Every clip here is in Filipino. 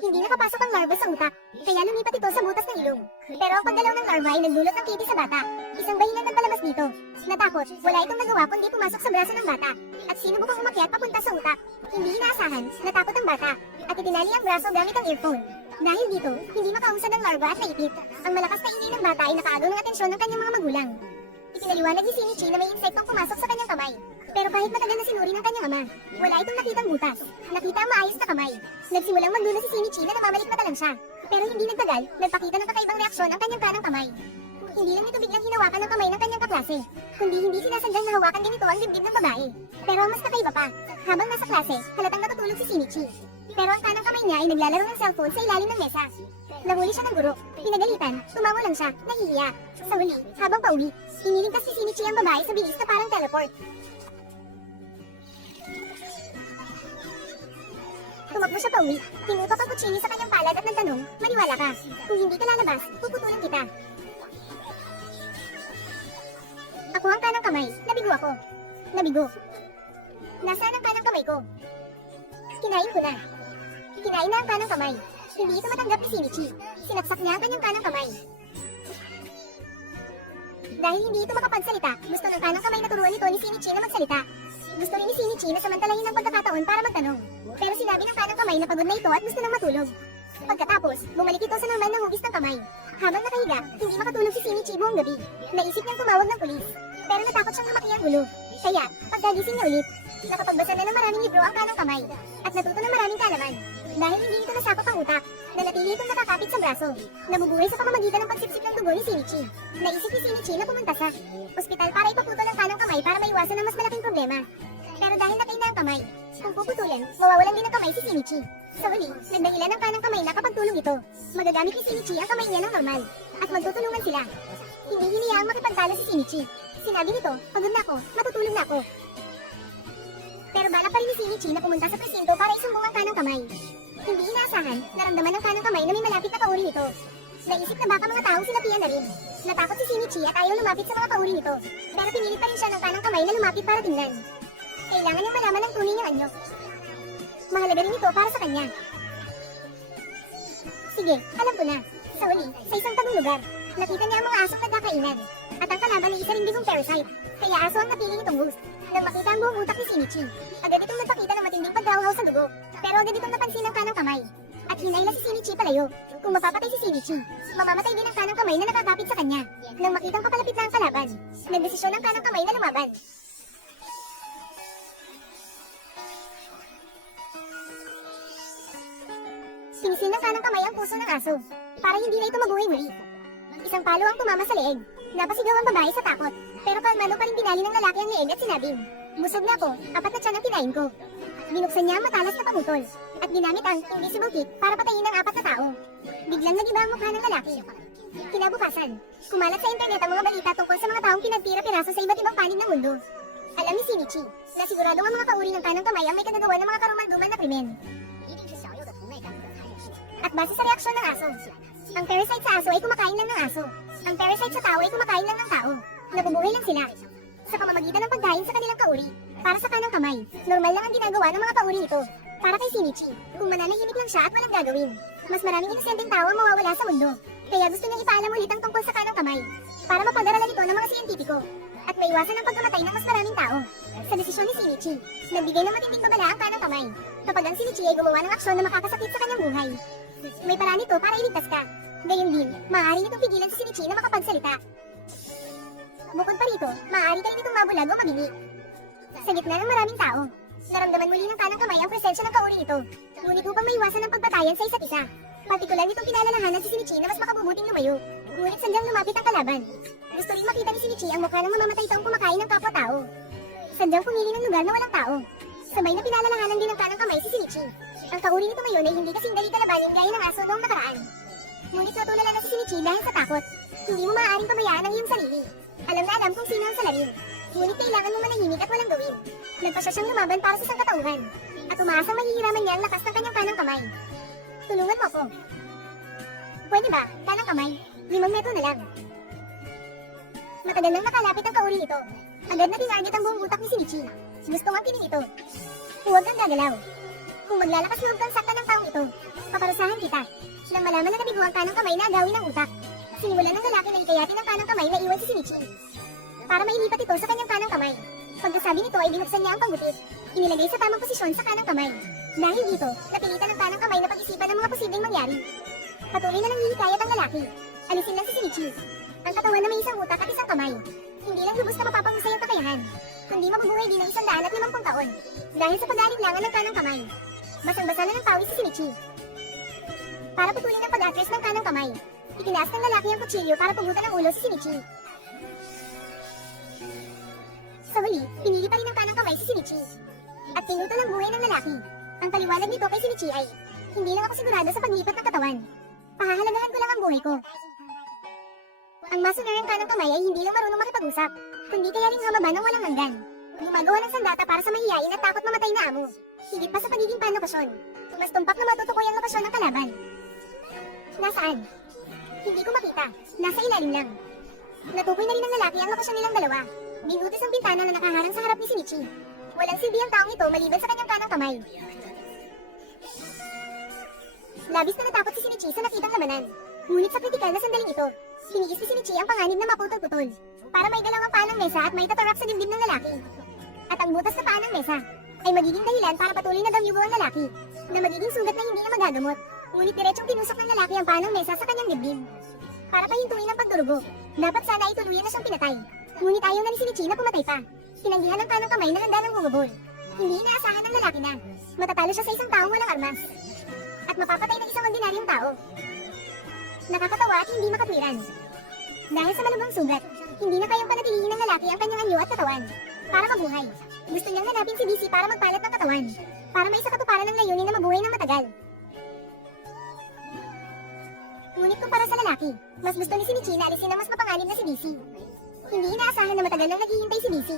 Hindi nakapasok ang larva sa utak, kaya lumipat ito sa butas ng ilong. Pero ang paggalaw ng larva ay nagdulot ng kitty sa bata. Isang bahilan ng palabas dito. Natakot, wala itong nagawa kundi pumasok sa braso ng bata. At sinubukang umakyat papunta sa utak. Hindi inaasahan, natakot ang bata. At itinali ang braso gamit ang earphone. Dahil dito, hindi makausad ang larva at naipit. Ang malakas na ingay ng bata ay nakaagaw ng atensyon ng kanyang mga magulang. Ipinaliwanag ni Shinichi na may insektong pumasok sa kanyang kamay. Pero kahit matagal na sinuri ng kanyang ama, wala itong nakitang butas. Nakita ang maayos na kamay. Nagsimulang magduda si Shinichi na namamalikmata lang siya. Pero hindi nagtagal, nagpakita ng kakaibang reaksyon ang kanyang kanang kamay. Hindi lang ito biglang hinawakan ng kamay ng kanyang kaklase. Kundi hindi sinasadyang nahawakan ganito ang dibdib ng babae. Pero ang mas kakaiba pa, habang nasa klase, halatang natutulog si Shinichi. Pero ang kanang kamay niya ay naglalaro ng cellphone sa ilalim ng mesa. Nahuli siya ng guro, pinagalitan, tumawa lang siya, nahihiya. Sa huli, habang pauwi, iniligtas si Shinichi ang babae sa bilis na parang teleport. Tumakbo siya pauwi, tinutok ang kutsilyo sa kanyang palad at nagtanong, maniwala ka, kung hindi ka lalabas, puputulin kita. Ako ang kanang kamay, nabigo ako. Nabigo. Nasaan ang kanang kamay ko? Kinain ko na. Kinain na ang kanang kamay. Hindi ito matanggap ni Shinichi. Sinaksak niya ang kanyang kanang kamay. Dahil hindi ito makapagsalita, gusto ng kanang kamay na turuan ito ni Shinichi na magsalita. Gusto rin ni Shinichi na samantalahin ang pagkakataon para magtanong. Pero sinabi ng kanang kamay na pagod na ito at gusto nang matulog. Pagkatapos, bumalik ito sa normal na hugis ng kamay. Habang nakahiga, hindi makatulog si Shinichi buong gabi. Naisip niyang tumawag ng pulis. Pero natakot siyang lumaki ang ulo. Kaya, pagkagising niya ulit, nakapagbasa na ng maraming libro ang kanang kamay. At natuto ng maraming kaalaman. Dahil hindi ito nasakop ang utak, nanatili itong nakakapit sa braso. Nabubuhay sa pamamagitan ng pagsipsip ng dugo ni Shinichi. Naisip ni Shinichi na pumunta sa ospital para ipaputol ang kanang kamay para maiwasan ang mas malaking problema. Pero dahil nakaina ang kamay, kung puputulin, mawawalan din ang kamay si Shinichi. Sa huli, nagdahilan ng kanang kamay na kapag tulog ito, magagamit ni Shinichi ang kamay niya ng normal. At magtutulungan sila. Hindi hiniyaang makipagtalo si Shinichi. Sinabi nito, pagod na ako, matutulog na ako. Pero balak pa rin ni Shinichi na pumunta sa presinto para isumbong ang kanang kamay. Hindi inaasahan, naramdaman ng kanang kamay na may malapit na kauri nito. Naisip na baka mga taong sinapian na rin. Natakot si Shinichi at ayaw lumapit sa mga kauri nito. Pero pinilit pa rin siya ng kanang kamay na lumapit para tingnan. Kailangan niyang malaman ang tunay ng anyo. Mahalaga rin ito para sa kanya. Sige, alam ko na. Sa huli, sa isang tabong lugar, nakita niya ang mga asong nagkakainan. At ang kalaban ay isa rin digong parasite. Kaya aso ang napili nitong host. Nang makita ang buong utak ni Shinichi, agad itong nagpakita ng matinding pagdawhaw sa dugo. Pero agad itong napansin ng kanang kamay. At hinay na si Shinichi palayo. Kung mapapatay si Shinichi, mamamatay din ang kanang kamay na nakakapit sa kanya. Nang makitang papalapit na ang kalaban, nagdesisyon ang kanang kamay na lumaban. Sinisin ng kanang kamay ang puso ng aso, para hindi na ito mabuhay muli. Isang palo ang tumama sa leeg. Napasigaw ang babae sa takot, pero kalmado pa rin pinali ng lalaki ang leeg at sinabing, busog na ako, 4 na tiyan ang kinain ko. Binuksan niya ang matalas na pamutol, at ginamit ang invisible kit para patayin ang 4 na tao. Biglang nagiba ang mukha ng lalaki. Kinabukasan, kumalat sa internet ang mga balita tungkol sa mga taong pinagtira-piraso sa iba't ibang panig ng mundo. Alam ni Shinichi, na siguradong ang mga kauri ng kanang kamay ang may kagagawa ng mga karumalduman na krimen. At base sa reaksyon ng aso, ang parasite sa aso ay kumakain lang ng aso. Ang parasite sa tao ay kumakain lang ng tao. Nabubuhay lang sila sa pamamagitan ng pagkain sa kanilang kauri. Para sa kanang kamay, normal lang ang ginagawa ng mga kauri nito. Para kay Shinichi, kung mananahimik lang siya at walang gagawin, mas maraming inosenteng tao ang mawawala sa mundo. Kaya gusto niyang ipaalam ulit ang tungkol sa kanang kamay para mapag-aralan ito ng mga siyentipiko at maiwasan ang pagkamatay ng mas maraming tao. Sa desisyon ni Shinichi, nagbigay ng matinding babala ang kanang kamay kapag ang Shinichi ay gumawa ng aksyon na makakasakit sa kanyang buhay. May paraan ito para iligtas ka. Gayon din, maaari nitong pigilan si Shinichi na makapagsalita. Bukod pa rito, maaari ka rin itong mabulag o mabingi. Sa gitna ng maraming tao, naramdaman muli ng kanang kamay ang presensya ng kauri nito. Ngunit upang maiwasan ang pagpatayan sa isa't isa, partikular nitong pinalalahanan si Shinichi na mas makabubuting lumayo. Ngunit sadyang lumapit ang kalaban. Gusto rin makita ni Shinichi ang mukha ng mamamatay taong kumakain ng kapwa-tao. Sadyang pumili ng lugar na walang tao. Sabay na pinalalahanan din ng kanang kamay si Shinichi. Ang kauri nito ngayon ay hindi kasing dali kalabanin gaya ng aso noong nakaraan. Ngunit natulala na si Shinichi dahil sa takot. Hindi mo maaaring pabayaan ang iyong sarili. Alam na alam kung sino ang salarin. Ngunit kailangan mo manahimik at walang gawin. Nagpasya siyang lumaban para sa sangkatauhan. At umaasang mahihiraman niya ang lakas ng kanyang kanang kamay. Tulungan mo ko. Pwede ba, kanang kamay? 5 metro na lang. Matagal nang nakalapit ang kauri nito. Agad na tinarget ang buong utak ni Shinichi. Gusto nga pinin ito. Huwag kang gagalaw. Kung maglalakas loob kang saktan ng taong ito, paparusahan kita. Nang malaman na nabigo ang kanang kamay na agawin ng utak, sinimulan ng lalaki na hikayatin ng kanang kamay na iwan si Shinichi para mailipat ito sa kanyang kanang kamay. Pagkasabi nito ay binuksan niya ang panggutit, inilagay sa tamang posisyon sa kanang kamay. Dahil dito, napilitan ng kanang kamay na pag-isipan ng mga posibleng mangyari. Patuloy na nang hihikayat ang lalaki. Alisin lang si Shinichi ang katawan na may isang utak at isang kamay. Hindi lang lubos na mapapahusay ang kakayahan, kundi mabubuhay din ng 150 taon. Dahil sa pag-alinlangan ng kanang kamay, basang-basa na ng pawis si Shinichi. Para putulin ang pag-atras ng kanang kamay, itinaas ng lalaki ang kutsilyo para pugutan ang ulo si Shinichi. Sa huli, pinili pa rin ng kanang kamay si Shinichi at pinutol ang buhay ng lalaki. Ang paliwanag nito kay Shinichi ay, hindi lang ako sigurado sa paglipat ng katawan. Pahahalagahan ko lang ang buhay ko. Ang masunerang kanang kamay ay hindi lang marunong makipag-usap, kundi kaya ring humaba ng walang hanggan. Gumagawa ng sandata para sa mahiyain at takot mamatay na amo. Higit pa sa pagiging panlokasyon, mas tumpak na matutukoy ang lokasyon ng kalaban. Nasaan? Hindi ko makita. Nasa ilalim lang. Natukoy na rin ng lalaki ang lokasyon nilang dalawa. Binutis ang bintana na nakaharang sa harap ni Shinichi. Walang silbi ang taong ito maliban sa kanyang kanang kamay. Labis na natakot si Shinichi sa nakitang labanan. Ngunit sa kritikal na sandaling ito, hiniis ni Shinichi ang panganib na maputol-putol para may dalawang paa ng mesa at may tatarap sa dibdib ng lalaki. At ang butas na paa ng mesa ay magiging dahilan para patuloy na damyugo ang lalaki na magiging sugat na hindi na magagamot. Ngunit diretsong tinusok ng lalaki ang paa ng mesa sa kanyang dibdib para pahintuin ang pagdurugo. Dapat sana ay tuluyan na siyang pinatay. Ngunit ayaw na ni Shinichi na pumatay pa. Tinanggihan ng kanang kamay na handa ng gumubol. Hindi inaasahan ng lalaki na matatalo siya sa isang taong walang armas at mapapatay ng isang ordinaryong tao. Nakakatawa at hindi makatwiran. Dahil sa malubhang sugat, hindi na kayang panatilihin ng lalaki ang kanyang anyo at katawan para mabuhay. Gusto niyang hanapin si DC para magpalat ng katawan para may sakatuparan ng layunin na mabuhay ng matagal. Ngunit kumpara sa lalaki, mas gusto ni Shinichi na alisin ang mas mapanganib na si DC. Hindi inaasahan na matagal nang naghihintay si DC.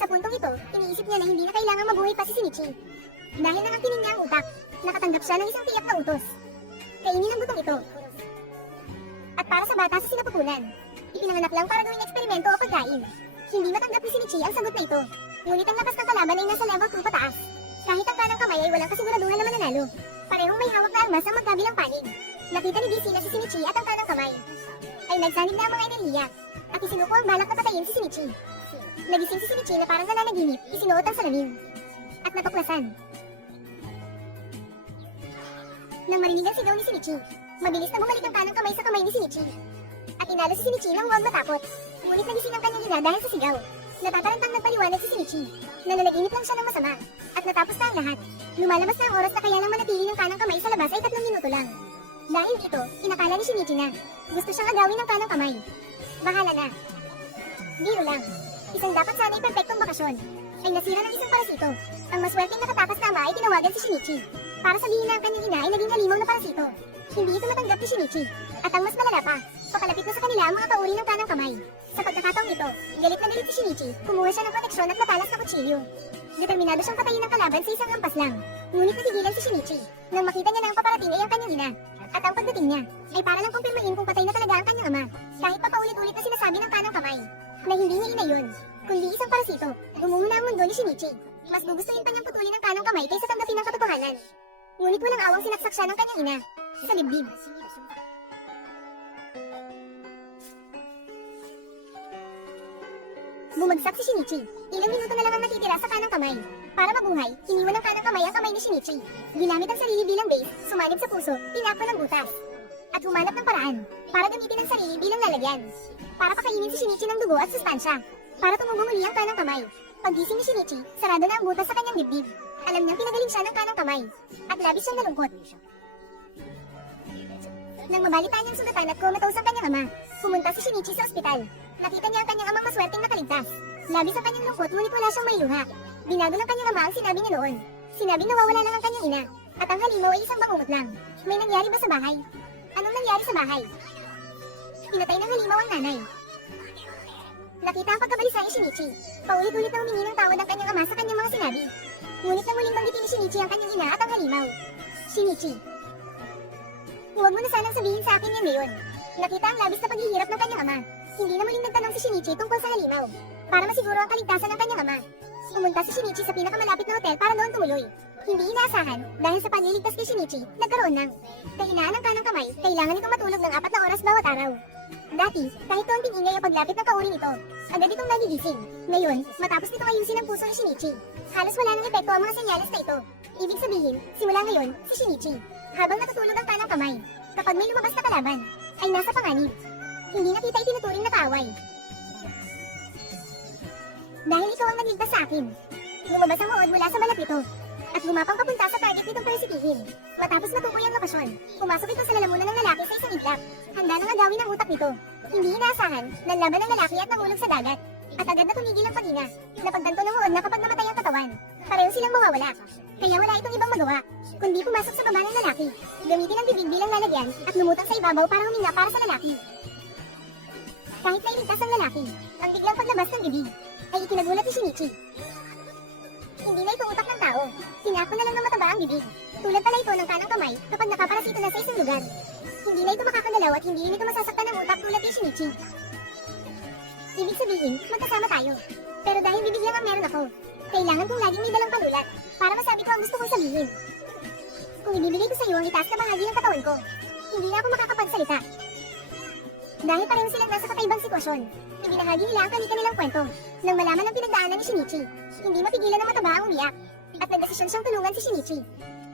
Sa puntong ito, iniisip niya na hindi na kailangang mabuhay pa si Shinichi. Dahil nangangkinin niya ang utak, nakatanggap siya ng isang tiyak na utos. Kainin ang butong ito. At para sa bata sa sinapupunan, ipinanganak lang para gawing eksperimento o pagkain. Hindi matanggap ni Shinichi ang sagot na ito. Ngunit ang lakas ng kalaban ay nasa level 2 pataas. Kahit ang kanang kamay ay walang kasiguraduhan na mananalo. Parehong may hawak na armas ang magkabilang panig. Nakita ni DC na si Shinichi at ang kanang kamay ay nagsanib na ang mga enerhiya at isinuko ang balak na patayin si Shinichi. Nagising si Shinichi na parang nananaginip, isinuot ang salamin at natuklasan. Nang marinig ang sigaw ni Shinichi, mabilis na bumalik ang kanang kamay sa kamay ni Shinichi at inalo si Shinichi nang huwag matakot. Ngunit nagising ang kanyang ina dahil sa sigaw. Natatarantang nagpaliwanag si Shinichi na nanaginip lang siya ng masama at natapos na ang lahat. Lumalabas na ang oras na kaya lang manatili ng kanang kamay sa labas ay 3 minuto lang. Dahil dito, inakala ni Shinichi na gusto siyang agawin ng kanang kamay. Bahala na. Biro lang. Isang dapat sana'y perpektong bakasyon ay nasira ng isang parasito. Ang maswerteng nakatakas na ama ay tinawagan si Shinichi para sabihin na ang kanyang ina ay naging halimaw na parasito. Hindi ito matanggap ni Shinichi. At ang mas malala pa, papalapit na sa kanila ang mga kauri ng kanang kamay. Sa pagkakataong ito, galit na galit si Shinichi, kumuha siya ng proteksyon at matalas na kutsilyo. Determinado siyang patayin ng kalaban sa isang hampas lang. Ngunit natigilan si Shinichi nang makita niya na ang paparating ay ang kanyang ina. At ang pagdating niya ay para lang kumpirmahin kung patay na talaga ang kanyang ama. Kahit pa paulit-ulit na sinasabi ng kanang kamay na hindi niya ina yun, kundi isang parasito. Gumuho na ang mundo ni Shinichi. Mas gugustuhin pa niyang putulin ang kanang kamay kaysa tanggapin ang katotohanan. Ngunit walang awang sinaksak siya ng kanyang ina sa dibdib. Bumagsak si Shinichi. Ilang minuto na lang ang natitira sa kanang kamay. Para mabuhay, iniwan ng kanang kamay ang kamay ni Shinichi. Ginamit ang sarili bilang base, sumanib sa puso, tinakpan ng butas. At humanap ng paraan para gamitin ang sarili bilang lalagyan. Para pakainin si Shinichi ng dugo at sustansya. Para tumugong uli ang kanang kamay. Paggising ni Shinichi, sarado na ang butas sa kanyang dibdib. Alam niyang pinagaling siya ng kanang kamay. At labis siyang nalungkot. Nang mabalitaan niyang sugatan at comatose ang kanyang ama, pumunta si Shinichi sa ospital. Nakita niya ang kanyang amang maswerteng nakaligtas. Labis ang kanyang lungkot ngunit wala siyang mailuha. Binago ng kanyang ama ang sinabi niya noon. Sinabing nawawala lang ang kanyang ina. At ang halimaw ay isang bangungot lang. May nangyari ba sa bahay? Anong nangyari sa bahay? Pinatay ng halimaw ang nanay. Nakita ang pagkabalisa ni Shinichi. Paulit-ulit na humingi ng tawad ang kanyang ama sa kanyang mga sinabi. Ngunit nang muling banggitin ni Shinichi ang kanyang ina at ang halimaw. Shinichi, huwag mo na sanang sabihin sa akin yan ngayon. Nakita ang labis na paghihirap ng kanyang ama. Hindi na muling nagtanong si Shinichi tungkol sa halimaw. Para masiguro ang kaligtasan ng kanyang ama, pumunta si Shinichi sa pinakamalapit na hotel para doon tumuloy. Hindi inaasahan, dahil sa pagliligtas kay Shinichi, nagkaroon ng kahinaan ng kanang kamay, kailangan itong matulog ng 4 na oras bawat araw. Dati, kahit kaunting ingay ang paglapit ng kauring ito, agad itong nagigising. Ngayon, matapos nitong ayusin ang puso ni Shinichi, halos wala nang epekto ang mga senyales na ito. Ibig sabihin, simula ngayon, si Shinichi, habang natutulog ang kanang kamay, kapag may lumabas na kalaban, ay nasa panganib. Hindi na kita itinuturing na kaaway. Dahil ikaw ang nagligtas sa akin, lumabas ang uod mula sa balat nito, at gumapang papunta sa target nitong persitihin. Matapos matukoy ang lokasyon, pumasok ito sa lalamunan ng lalaki sa isang iglap. Handa nang agawin ang utak nito. Hindi inaasahan, nanlaban ng lalaki at nangulog sa dagat. At agad na tumigil ang paghinga. Napagtanto ng uod na kapag namatay ang katawan, pareho silang mawawala. Kaya wala itong ibang magawa, kundi pumasok sa baba ng lalaki, gamitin ang bibig bilang lalagyan, at lumutang sa ibabaw para huminga para sa lalaki. Kahit nailigtas ang lalaki, ang biglang paglabas ng bibig, ay ikinagulat ni Shinichi. Hindi na ito utak ng tao. Tinako na lang ng mataba ang bibig. Tulad pala ito ng kanang kamay kapag nakaparasito na sa isang lugar. Hindi na ito makakagalaw at hindi rin ito masasaktan ng utak tulad ni Shinichi. Ibig sabihin, magkasama tayo. Pero dahil bibig lang ang meron ako, kailangan kong laging may dalang panulat para masabi ko ang gusto kong sabihin. Kung ibibigay ko sa iyo ang itaas na bahagi ng katawan ko, hindi na ako makakapagsalita. Dahil pareho silang nasa kakaibang sitwasyon, ibinahagi nila ang kanilang kwento. Nang malaman ang pinagdaanan ni Shinichi, hindi mapigilan ng mataba ang umiyak, at nagdesisyon siyang tulungan si Shinichi.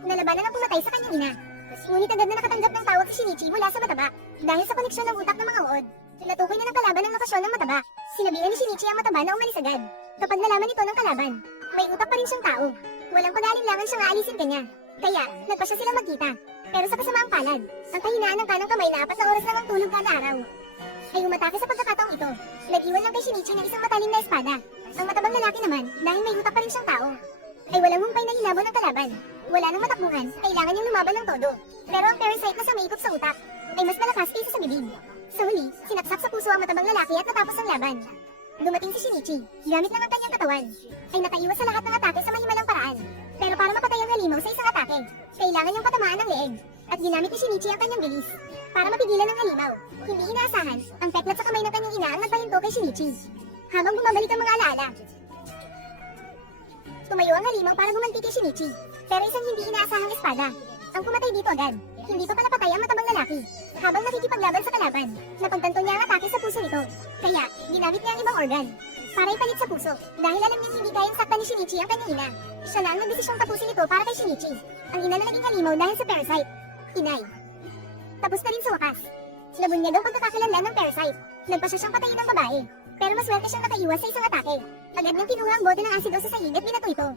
Nalabanan ang pumatay sa kanyang ina. Ngunit agad na nakatanggap ng tawag si Shinichi mula sa mataba, dahil sa koneksyon ng utak ng mga uod. Natukoy na ng kalaban ang lokasyon ng mataba. Sinabihan ni Shinichi ang mataba na umalis agad. Kapag nalaman ito ng kalaban, may utak pa rin siyang tao. Walang pag-alinlangan siyang aalisin kanya. Kaya, nagpa siya silang magkita. Pero sa kasamaang palad, ang kahinaan ng kanang kamay na 4 na oras lang ang tulog kada araw, ay umatake sa pagkakataong ito. Nag-iwan lang kay Shinichi ng isang matalim na espada. Ang matabang lalaki naman, dahil may utak pa rin siyang tao, ay walang humpay na hinabol ng kalaban. Wala nang matakbuhan, kailangan niyang lumaban ng todo. Pero ang parasite na sumaikot sa utak, ay mas malakas kaysa sa bibig. Sa huli, sinaksak sa puso ang matabang lalaki at natapos ang laban. Dumating si Shinichi, gamit lang ang kanyang katawan, ay nakaiwas sa lahat ng atake sa mahimalang paraan. Pero para mapatay ang halimaw sa isang atake, kailangan niyang patamaan ng leeg, at ginamit ni Shinichi ang kanyang bilis para mapigilan ang halimaw. Hindi inaasahan, ang peklat sa kamay ng kanyang ina ang nagpahinto kay Shinichi. Habang bumabalik ang mga alaala, tumayo ang halimaw para gumanti kay Shinichi, pero isang hindi inaasahang espada ang pumatay dito agad. Hindi pa pala patay ang matabang lalaki. Habang nakikipaglaban sa kalaban, napagtanto niya ang atake sa puso nito. Kaya, ginamit niya ang ibang organ para ipalit sa puso, dahil alam niyang hindi kayang saktan ni Shinichi ang kanyang ina. Siya na ang nagdesisyong tapusin ito para kay Shinichi. Ang ina na naging halimaw dahil sa parasite. Inay. Tapos na rin sa wakas. Nabunyag ang pagkakakilanlan ng parasite. Nagpa siya siyang patayin ng babae. Pero maswerte siyang nakaiwas sa isang atake. Agad niyang kinuha ang bote ng asido sa sahig at binato ito.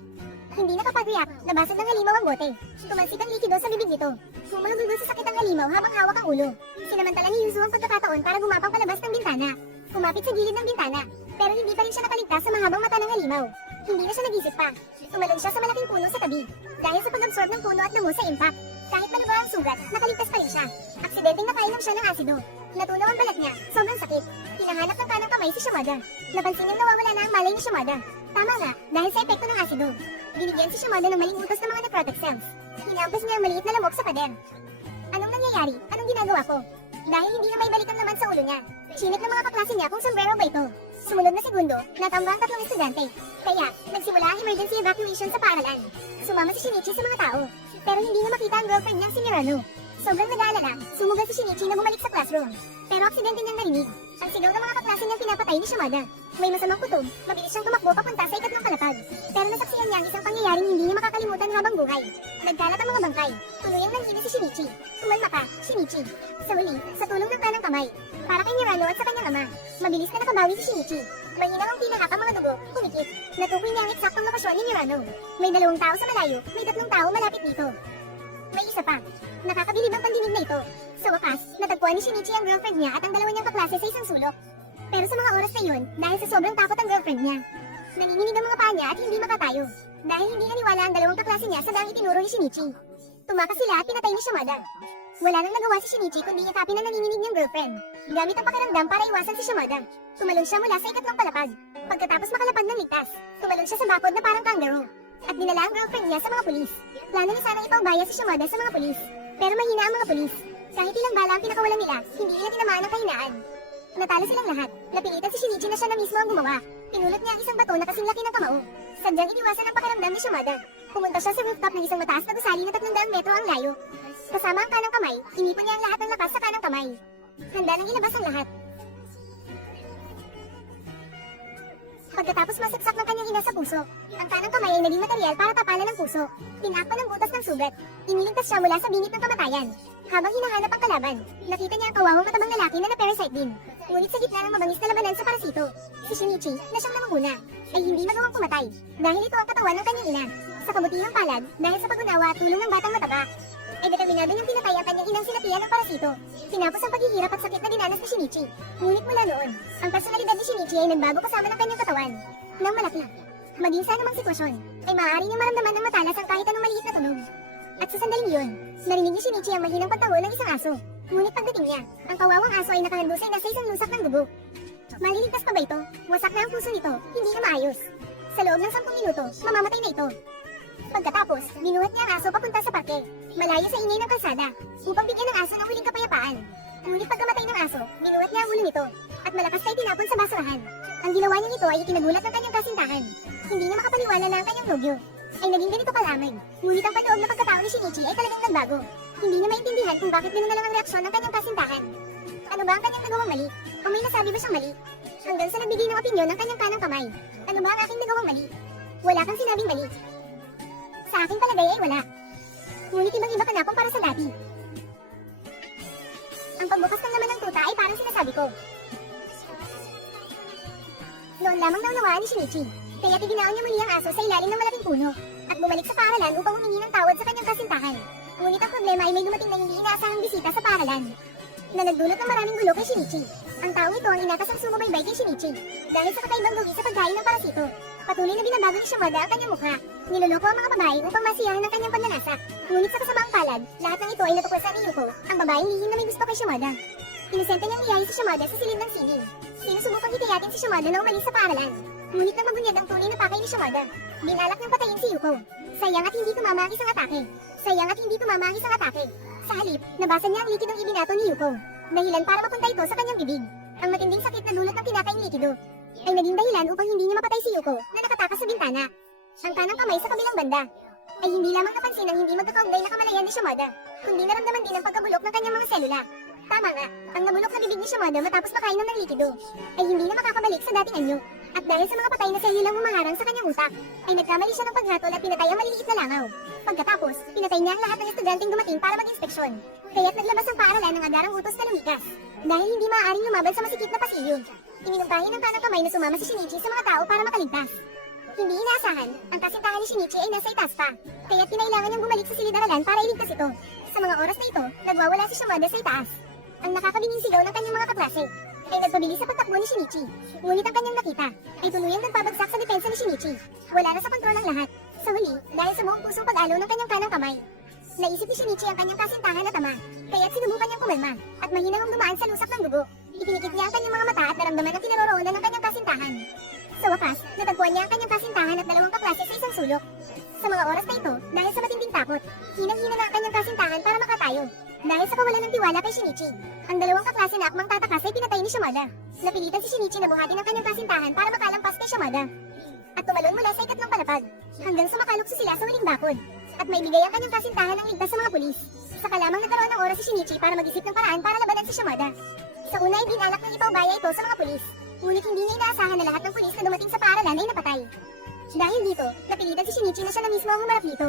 Hindi nakapag-react, nabasag ng halimaw ang bote. Tumansik ang likido sa bibig nito. Humahagulgol sa sakit ang halimaw habang hawak ang ulo. Sinamantala ni Yuzu ang pagkakataon para gumapang palabas ng bintana. Kumapit sa gilid ng bintana, pero hindi pa rin siya nakaligtas sa mahabang mata ng halimaw. Hindi na siya nag-isip pa. Tumalon siya sa malaking puno sa tabi. Dahil sa pag-absorb ng puno at damo sa impact, kahit malubha ang sugat, nakaligtas pa rin siya. Aksidenteng nakainom siya ng asido. Natunaw ang balat niya, sobrang sakit. Hinahanap ng kanang kamay si Shimada. Napansin niyang nawawala na ang malay ni Shimada. Tama nga, dahil sa epekto ng asido. Binigyan si Shimada ng maling utos ng mga necrotic cells. Hinampas niya ang maliit na lamok sa pader. Anong nangyayari? Anong ginagawa ko? Dahil hindi na may balik ang laman sa ulo niya. Chinik ng mga kaklase niya kung sombrero ba ito. Sumunod na segundo, natamba ang 3 estudyante. Kaya, nagsimula ang emergency evacuation sa paaralan. Sumama si Shinichi sa mga tao. Pero hindi na makita ang girlfriend niyang si Mirano. Sobrang nag-aalala, sumugal si Shinichi na bumalik sa classroom. Pero aksidente niyang narinig ang sigaw ng mga kaklase niyang pinapatay ni Shimada. May masamang kutob, mabilis siyang tumakbo papunta sa ikatlong kalapag. Pero nasaksihan niya ang isang pangyayaring hindi niya makakalimutan habang buhay. Nagkalat ang mga bangkay. Tuluyang nanghina si Shinichi. Tumalma ka, Shinichi. Sa huli, sa tulong ng kanang kamay, para kay Mirano at sa kanyang ama, mabilis na nakabawi si Shinichi. Mahina ang tinahak ang mga dugo, kumikit. Natukoy niya ang eksaktong lokasyon ni Mirano. May 2 tao sa malayo, may 3 tao malapit dito. May isa pa. Nakakabilib ang pandinig na ito. Sa wakas, natagpuan ni Shinichi ang girlfriend niya at ang 2 niyang kaklase sa isang sulok. Pero sa mga oras na yun, dahil sa sobrang takot ang girlfriend niya, nanginginig ang mga paa niya at hindi makatayo. Dahil hindi naniwala ang 2 kaklase niya sa daang itinuro ni Shinichi. Tumakas sila at pinatay ni Shimada. Wala nang nagawa si Shinichi kundi yakapin ang nanginginig niyang girlfriend. Gamit ang pakiramdam para iwasan si Shimada. Tumalon siya mula sa ikatlong palapag. Pagkatapos makalapag ng ligtas, tumalon siya sa bakod na parang kangaroo. At dinala ang girlfriend niya sa mga pulis. Plano niya sanang ipaubaya si Shimada sa mga pulis. Pero mahina ang mga pulis. Kahit ilang bala ang pinakawalan nila, hindi nila tinamaan ang kahinaan. Natalo silang lahat. Napilitan si Shinichi na siya na mismo ang gumawa. Pinulot niya ang isang bato na kasing laki ng kamao. Sadyang iniwasan ang pakiramdam ni Shimada. Pumunta siya sa rooftop ng isang mataas na gusali na 300 metro ang layo. Kasama ang kanang kamay, inipon niya ang lahat ng lakas sa kanang kamay. Handa nang ilabas ang lahat. Pagkatapos masaksak ng kanyang ina sa puso, ang kanang kamay ay naging material para tapalan ng puso. Tinakpan ng butas ng sugat. Iniligtas siya mula sa bingit ng kamatayan. Habang hinahanap ang kalaban, nakita niya ang kawawang matabang lalaki na na-parasite din. Ngunit sa gitna ng mabangis na labanan sa parasito, si Shinichi, na siyang namanguna, ay hindi magawang pumatay. Dahil ito ang katawan ng kanyang ina. Sa kabutihang palad, dahil sa pag-unawa at tulong ng batang mataba, ay determinado niyang pinatay ang kanyang inang sinapian ng parasito. Tinapos ang paghihirap at sakit na dinanas ni Shinichi. Ngunit mula noon, ang personalidad ni Shinichi ay nagbago kasama ng kanyang katawan. Nang malaki, maging sa anumang sitwasyon, ay maaari niyang maramdaman ng matalas ang kahit anong maliit na tunog. At sa sandaling iyon, narinig ni Shinichi ang mahinang pagtaho ng isang aso. Ngunit pagdating niya, ang kawawang aso ay nakahandusay na sa isang lusak ng dugo. Maliligtas pa ba ito? Wasak na ang puso nito, hindi na maayos. Sa loob ng 10 minuto, mamamatay na ito. Pagkatapos, binuhat niya ang aso papunta sa parke, malayo sa ingay ng kalsada, upang bigyan ng aso ng huling kapayapaan. Ngunit pagkamatay ng aso, binuhat niya ang ulo nito, at malakas na itinapon sa basurahan. Ang ginawa niya nito ay ikinagulat ng kanyang kasintahan. Hindi na makapaniwala na ang kanyang nobyo ay naging ganito kalamay. Ngunit ang panloob na pagkatao ni Shinichi ay talagang nagbago. Hindi niya maintindihan kung bakit ganun na lang ang reaksyon ng kanyang kasintahan. Ano ba ang kanyang nagawang mali? O may nasabi ba siyang mali? Hanggang sa nagbigay ng opinyon ng kanyang kanang kamay. Ano ba ang aking nagawang mali? Wala kang sinabing mali. Sa aking palagay ay wala. Ngunit ibang-iba ka na kumpara sa dati. Ang pagbukas ng laman ng tuta ay parang sinasabi ko. Noon lamang naunawaan ni Shinichi, kaya iginaan niya muli ang aso sa ilalim ng malaking puno, at bumalik sa paaralan upang humingi ng tawad sa kanyang kasintahan. Ngunit ang problema ay may dumating na hindi inaasahang bisita sa paaralan, na nagdulot ng maraming gulo kay Shinichi. Ang taong ito ang inatas ang sumubaybay kay Shinichi, dahil sa kakaibang gawi sa pagkain ng parasito. Patuloy na binabago ni Shimada ang kanyang mukha. Niloloko ang mga babae upang masiyahan ng kanyang pananasa. Ngunit sa kasamaang palad, lahat ng ito ay natuklasan ni Yuko, ang babaeng lihim na may gusto kay Shimada. Inosente niyang liyahe si Shimada sa silid ng sining. Sinusubukang hitiyatin si Shimada na umalis sa paaralan. Ngunit nang magunyad ang tunay na pakay ni Shimada, binalak niyang patayin si Yuko. Sayang at hindi tumama ang isang atake. Sayang at hindi tumama ang isang atake. Sa halip, nabasa niya ang likidong ibinato ni Yuko. Dahilan para mapunta ito sa kanyang bibig. Ang matinding sakit na dulot ng kinakaing likido ay naging dahilan upang hindi niya mapatay si Yuko na nakatakas sa bintana. Ang kanang kamay sa kabilang banda ay hindi lamang napansin ang hindi magkakaugnay na kamalayan ni Shimada, kundi naramdaman din ang pagkabulok ng kanyang mga selula. Tama nga, ang nabulok na bibig ni Shimada matapos makainom ng likido ay hindi na makakabalik sa dating anyo. At dahil sa mga patay na selulang humaharang sa kanyang utak, ay nagkamali siya ng paghatol at pinatay ang maliliit na langaw. Pagkatapos, pinatay niya ang lahat ng estudyanteng dumating para mag-inspeksyon. Kaya't naglabas ang paaralan ng agarang utos na lumikas. Dahil hindi maaaring lumaban sa masikip na pasilyo, iminungkahi ng kanang kamay na sumama si Shinichi sa mga tao para makaligtas. Hindi inaasahan, ang kasintahan ni Shinichi ay nasa itaas pa, kaya't kinailangan niyang bumalik sa silid-aralan para iligtas ito. Sa mga oras na ito, nagwawala si Shimada sa itaas. Ang nakakabinging sigaw ng kanyang mga kaklase ay nagpabilis sa pagtakbo ni Shinichi. Ngunit ang kanyang nakita ay tuluyang nagpabagsak sa depensa ni Shinichi. Wala na sa kontrol ang lahat. Sa huli, dahil sa buong pusong pag-alo ng kanyang kanang kamay, naisip ni Shinichi ang kanyang kasintahan na tama, kaya't sinubukan niyang kumalma, at mahinahong dumaan sa lusak ng dugo. Ipinikit niya ang kanyang mga mata at naramdaman ang kinaroroonan ng kanyang kasintahan. Sa wakas, natagpuan niya ang kanyang kasintahan at dalawang kaklase sa isang sulok. Sa mga oras na ito, dahil sa matinding takot, hinang-hina na ang kanyang kasintahan para makatayo. Dahil sa kawalan ng tiwala kay Shinichi, ang dalawang kaklase na akmang tatakas ay pinatay ni Shimada. Napilitan si Shinichi na buhatin ang kanyang kasintahan para makalampas kay Shimada. At tumalon mula sa ikatlong palapag, hanggang sa makalukso sila sa huling bakod. At may bigay ang kanyang kasintahan ng ligtas sa mga pulis. Saka lamang nagkaroon ng oras si Shinichi para mag-isip ng paraan para labanan si Shimada. Sa una ay binalak ng ipaubaya ito sa mga pulis. Ngunit hindi niya inaasahan na lahat ng pulis na dumating sa paaralan ay napatay. Dahil dito, napilitan si Shinichi na siya na mismo ang humarap dito.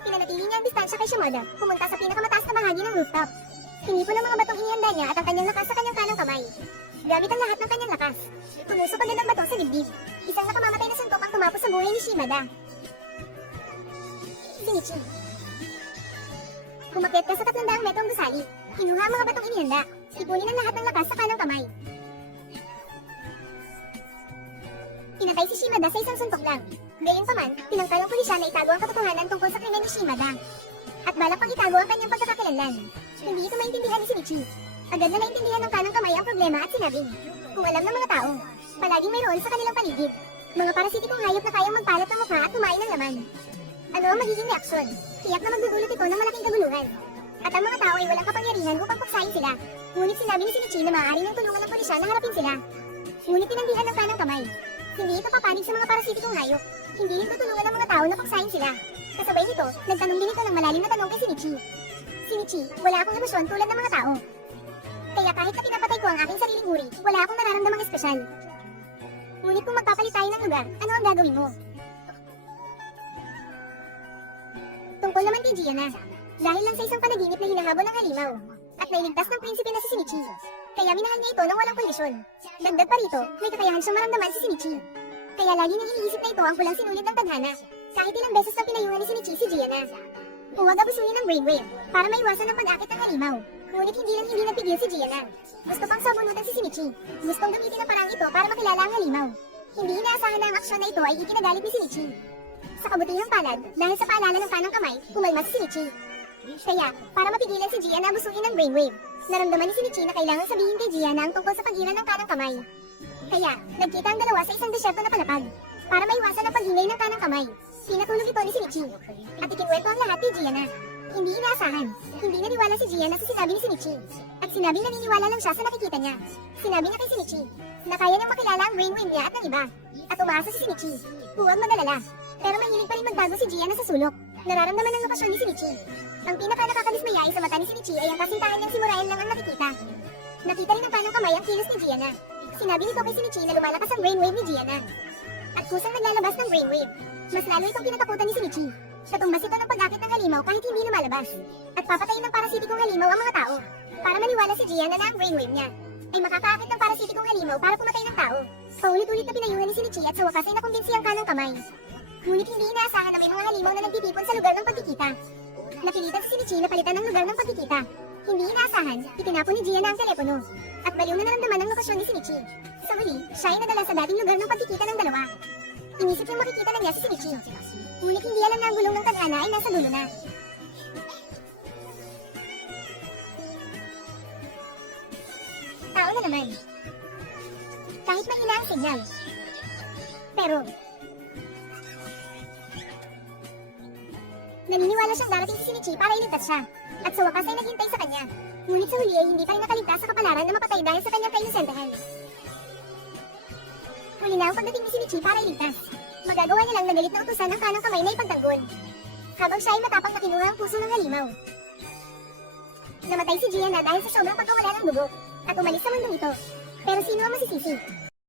Pinanatili niya ang distansya kay Shimada, pumunta sa pinakamataas na bahagi ng rooftop. Hinipon ang mga batong inihanda niya at ang kanyang lakas sa kanyang kanang kamay. Gamit ang lahat ng kanyang lakas, tunusok agad ng bato sa dibdib. Isang nakamamatay na suntok ang tumapos sa buhay ni Shimada. Shinichi. Kumakyat ka sa 300 metrong gusali. Kinuha ang mga batong inihanda. Ipunin ang lahat ng lakas sa kanang kamay. Pinatay si Shimada sa isang suntok lang. Gayunpaman, tinangkal ng pulisya na itago ang katotohanan tungkol sa krimen ni Shimada. At balak pang itago ang kanyang pagkakakilanlan. Hindi ito maintindihan ni Shinichi. Agad na naintindihan ng kanang kamay ang problema at sinabing, kung alam ng mga tao, palaging mayroon sa kanilang paligid, mga parasitikong hayop na kayang magpalat ng mukha at kumain ng laman. Ano ang magiging reaksyon? Tiyak na magdudulot ito ng malaking kaguluhan. At ang mga tao ay walang kapangyarihan upang paksain sila. Ngunit sinabi ni Shinichi na maaari nang tulungan ng pulisya na harapin sila. Ngunit tinanggihan ng kanang kamay. Hindi ito papanig sa mga parasitikong hayop. Hindi rin tutulungan ng mga tao na paksain sila. Kasabay nito, nagtanong din ito ng malalim na tanong kay Shinichi. Shinichi, wala akong emosyon tulad ng mga tao. Kaya kahit na pinapatay ko ang aking sariling uri, wala akong nararamdamang espesyal. Ngunit kung magpapalit tayo ng lugar, ano ang gagawin mo? Tungkol naman kay Gianna. Dahil lang sa isang panaginip na hinahabol ng halimaw, at nailigtas ng prinsipe na si Shinichi. Kaya minahal niya ito ng walang kondisyon. Dagdag pa rito, may kakayahan siyang maramdaman si Shinichi. Kaya lagi niyang iniisip na ito ang pulang sinulid ng tadhana. Kahit ilang beses na pinayuhan ni Shinichi si Gianna. Huwag abusuhin ng brainwave, para maiwasan ang pag-akit ng halimaw. Ngunit hindi napigil si Gianna. Gusto pang sabunutan si Shinichi. Gustong gamitin ang parang ito para makilala ang halimaw. Hindi inaasahan na ang aksyon na ito ay ikinagalit ni Shinichi. Sa kabutihang palad, dahil sa paalala ng kanang kamay, kumalma si Shinichi. Kaya, para mapigilan si Gianna na abusuhin ng brainwave, naramdaman ni Shinichi na kailangan sabihin kay Gianna ang tungkol sa pagiran ng kanang kamay. Kaya, nagkita ang dalawa sa isang desyerto na palapag. Para maiwasan ang paghingay ng kanang kamay, pinatulog ito ni Shinichi. At ikinuwento ang lahat kay Gianna. Hindi inaasahan. Hindi naniwala si Gianna sa sinabi ni Shinichi. At sinabing naniniwala lang siya sa nakikita niya. Sinabi niya kay Shinichi na kaya niyang makilala ang brainwave niya at ng iba. At umaasa si Shinichi. Huwag magalala. Pero mahilig pa rin magbago si Gianna sa sulok. Nararamdaman ng lokasyon ni Shinichi. Ang pinaka-nakakadismaya ay sa mata ni Shinichi ay ang kasintahan niyang si Murael lang ang nakikita. Nakita rin ng kanang kamay ang kilos ni Gianna. Sinabi nito kay Shinichi na lumalakas ang brainwave ni Gianna. At kusang naglalabas ng brainwave. Mas lalo itong kinatakutan ni Shinichi. Katumbas ito ng pag-akit ng halimaw kahit hindi lumalabas. At papatayin ng parasitikong halimaw ang mga tao. Para maniwala si Gianna na ang brainwave niya ay makakaakit ng parasitikong halimaw para pumatay ng tao. Paulit-ulit na pinayuhan ni Shinichi at sa wakas ay nakumbinsi ang kanang kamay. Ngunit hindi inaasahan na may mga halimaw na nagtitipon sa lugar ng pagkikita. Napilitan si Shinichi na palitan ang lugar ng pagkikita. Hindi inaasahan, itinapon ni Gianna ang telepono. At baliw na naramdaman ang lokasyon ni Shinichi. Sa huli, siya ay nadala sa dating lugar ng pagkikita ng dalawa. Inisip niyang makikita na niya si Shinichi. Ngunit hindi alam na ang gulong ng tadhana ay nasa dulo na. Tao na naman. Kahit mahina ang signal. Pero, naniniwala siyang darating si Shinichi para iligtas siya. At sa wakas ay naghintay sa kanya. Ngunit sa huli ay hindi pa rin nakaligtas sa kapalaran na mapatay dahil sa kanyang kainosentehan. Huli na ang pagdating ni Shinichi para iligtas. Magagawa niya lang na galit na utusan ng kanang kamay na ipagtanggol. Habang siya ay matapang na kinuha ang puso ng halimaw. Namatay si Gianna dahil sa sobrang pagkawala ng dugo. At umalis sa mundong ito. Pero sino ang masisisi?